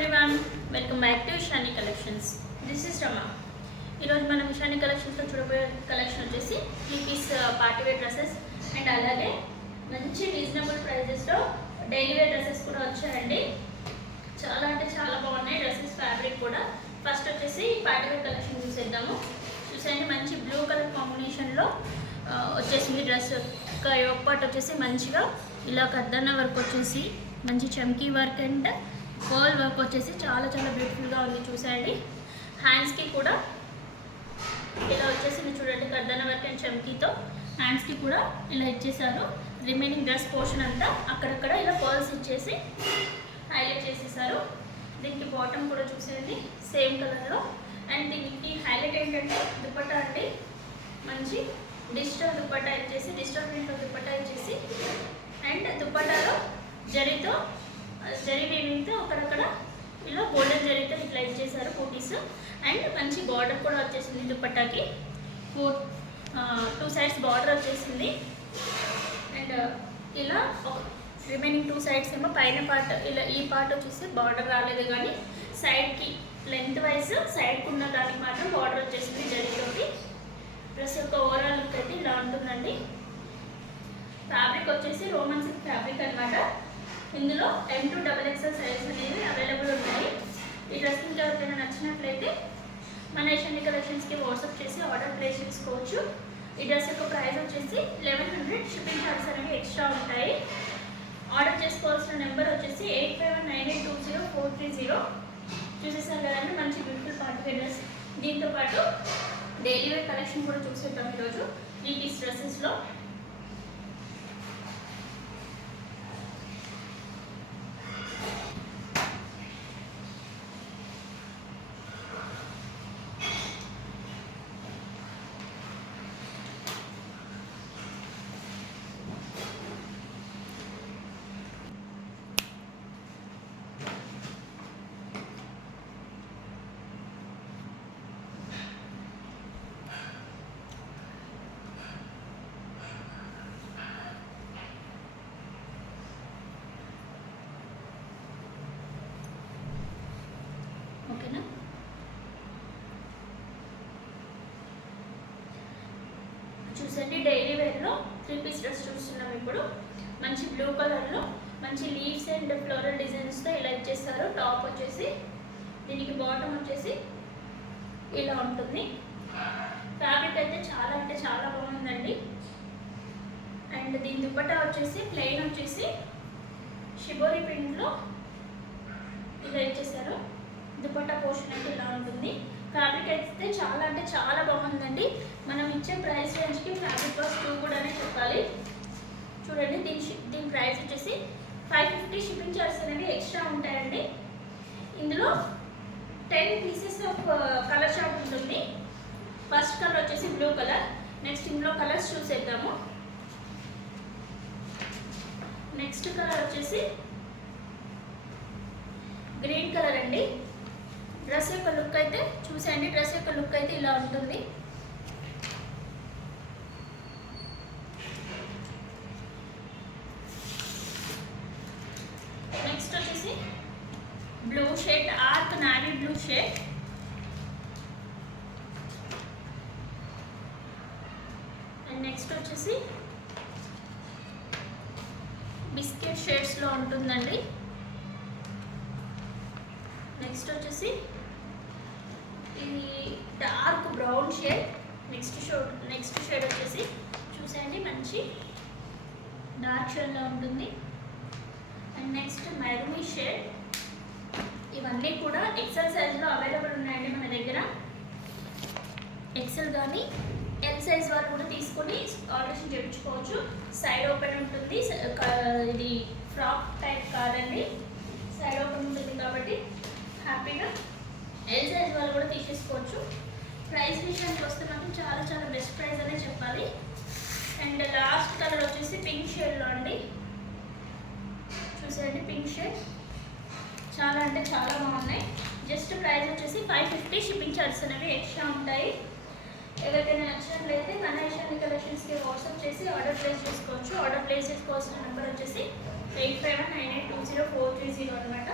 everyone, welcome back to Ishani Collections. This is Rama. ఈరోజు మనం ఇషాని కలెక్షన్స్లో చూడబోయే కలెక్షన్ వచ్చేసి 3-piece party wear dresses and అలాగే మంచి రీజనబుల్ ప్రైజెస్లో డైలీ వేర్ డ్రెస్సెస్ కూడా వచ్చాయండి. చాలా అంటే చాలా బాగున్నాయి డ్రెస్సెస్, ఫ్యాబ్రిక్ కూడా. ఫస్ట్ వచ్చేసి పార్టీ వేర్ కలెక్షన్ చూసేద్దాము. చూసేయండి, మంచి బ్లూ కలర్ కాంబినేషన్లో వచ్చేసింది డ్రెస్. యోక్ పార్ట్ వచ్చేసి మంచిగా ఇలా కద్దన్న వర్క్ వచ్చేసి మంచి చమ్కీ వర్క్ అండ్ పర్ల్ వర్క్ వచ్చేసి చాలా చాలా బ్యూటిఫుల్గా ఉంది. చూసేయండి, హ్యాండ్స్కి కూడా ఇలా వచ్చేసింది చూడండి, కద్దన్న వర్క్ అండ్ చమ్కీతో హ్యాండ్స్కి కూడా ఇలా ఇచ్చేసారు. రిమైనింగ్ డ్రెస్ పోర్షన్ అంతా అక్కడక్కడ ఇలా పర్ల్స్ ఇచ్చేసి హైలైట్ చేసేసారు. దీనికి బాటమ్ కూడా చూసేయండి సేమ్ కలర్లో. అండ్ దీనికి హైలైట్ ఏంటంటే దుపట్టా అండి, మంచి డిజిటల్ దుపట్టా ఇచ్చేసి, డిజిటల్ ప్రింట్లో దుపట్టా ఇచ్చేసి అండ్ దుపట్టాలో జరీతో జరీ వీవింగ్తో అక్కడక్కడ ఇలా గోల్డెన్ జరీతో ఇట్లా ఇచ్చేసారు బూటీస్. అండ్ మంచి బార్డర్ కూడా వచ్చేసింది దుపట్టాకి, 2 సైడ్స్ బార్డర్ వచ్చేసింది. అండ్ ఇలా రిమైనింగ్ 2 సైడ్స్ ఏమో పైన పార్ట్ ఇలా ఈ పార్ట్ వచ్చేసి బార్డర్ రాలేదు, కానీ సైడ్కి లెంత్ వైజ్ సైడ్కి ఉన్న దానికి మాత్రం బార్డర్ వచ్చేసింది జరీతోటి. డ్రెస్ యొక్క ఓవరాల్ లుక్ అయితే ఇలా ఉంటుందండి. ఫ్యాబ్రిక్ వచ్చేసి రోమన్ సిల్క్ ఫ్యాబ్రిక్ అనమాట. ఇందులో M2 XXL సైజ్ అనేవి అవైలబుల్ ఉన్నాయి. ఈ డ్రెస్ ఇంకా ఎవరికైనా నచ్చినట్లయితే మన ఇషాని కలెక్షన్స్కి వాట్సాప్ చేసి ఆర్డర్ ప్లేస్ చేసుకోవచ్చు. ఈ డ్రెస్ యొక్క ప్రైస్ వచ్చేసి 1100. షిప్పింగ్ ఛార్జెస్ అనేవి ఎక్స్ట్రా ఉంటాయి. ఆర్డర్ చేసుకోవాల్సిన నెంబర్ వచ్చేసి 8519820430. చూసేసారు కదండి, మంచి బ్యూటిఫుల్ పార్టీ వేర్ డ్రెస్. దీంతోపాటు డైలీ వేర్ కలెక్షన్ కూడా చూసేద్దాం ఈరోజు 3-piece డ్రెస్సెస్లో. ఓకేనా, చూసండి డైలీ వేర్లో 3-piece డ్రెస్ చూస్తున్నాం ఇప్పుడు. మంచి బ్లూ కలర్లో మంచి లీవ్స్ అండ్ ఫ్లోరల్ డిజైన్స్తో ఇలా ఇచ్చేస్తారు. టాప్ వచ్చేసి దీనికి బాటమ్ వచ్చేసి ఇలా ఉంటుంది. ఫ్యాబ్రిక్ అయితే చాలా అంటే చాలా బాగుందండి. అండ్ దీని దుపట్టా వచ్చేసి ప్లెయిన్ వచ్చేసి షిబోరి ప్రింట్లో ఇలా ఇచ్చేసారు. దుపట్టా పోర్షన్ అయితే ఇలా ఉంటుంది. ఫ్యాబ్రిక్ అయితే చాలా అంటే చాలా బాగుందండి. మనం ఇచ్చే ప్రైస్ రేంజ్కి ఫ్యాబ్రిక్ కాస్ట్ 2 కూడా చెప్పాలి. చూడండి, దీని ప్రైస్ వచ్చేసి 550. షిప్పింగ్ ఛార్జెస్ అనేవి ఎక్స్ట్రా ఉంటాయండి. ఇందులో 10 పీసెస్ ఆఫ్ కలర్ చార్ట్ ఉంటుంది. ఫస్ట్ కలర్ వచ్చేసి బ్లూ కలర్. నెక్స్ట్ ఇందులో కలర్స్ చూసేద్దాము. నెక్స్ట్ కలర్ వచ్చేసి గ్రీన్ కలర్ అండి. డ్రెస్ యొక్క లుక్ అయితే చూసేయండి, డ్రెస్ యొక్క లుక్ అయితే ఇలా ఉంటుంది. నెక్స్ట్ వచ్చేసి blue shade, arc navy blue shade. And next వచ్చేసి బిస్కెట్ షేడ్స్లో ఉంటుందండి. నెక్స్ట్ వచ్చేసి ఇది dark brown shade. Next shade వచ్చేసి చూసేయండి, మంచి డార్క్ షేడ్లో ఉంటుంది. And next maroon shade. ఇవన్నీ కూడా ఎక్సెల్ సైజ్లో అవైలబుల్ ఉన్నాయండి మన దగ్గర. ఎక్సెల్ కానీ ఎల్ సైజ్ వాళ్ళు కూడా తీసుకొని ఆల్టరేషన్ చేయించుకోవచ్చు. సైడ్ ఓపెన్ ఉంటుంది, ఇది ఫ్రాక్ టైప్ కాదండి, సైడ్ ఓపెన్ ఉంటుంది కాబట్టి హ్యాపీగా ఎల్ సైజ్ వాళ్ళు కూడా తీసేసుకోవచ్చు. ప్రైస్ విషయానికి వస్తే మాత్రం చాలా చాలా బెస్ట్ ప్రైస్ అనే చెప్పాలి. అండ్ లాస్ట్ కలర్ వచ్చేసి పింక్ షేడ్లో అండి. చూసేయండి, పింక్ షేడ్ చాలా అంటే చాలా బాగున్నాయి. జస్ట్ ప్రైస్ వచ్చేసి 550. షిప్పింగ్ ఛార్జెస్ అనేవి ఎక్స్ట్రా ఉంటాయి. ఎవరికైనా నచ్చినట్లయితే మన ఇషాని కలెక్షన్స్కి వాట్సాప్ చేసి ఆర్డర్ ప్లేస్ చేసుకోవచ్చు. ఆర్డర్ ప్లేస్ చేసుకోవాల్సిన నెంబర్ వచ్చేసి 8519820430 అనమాట.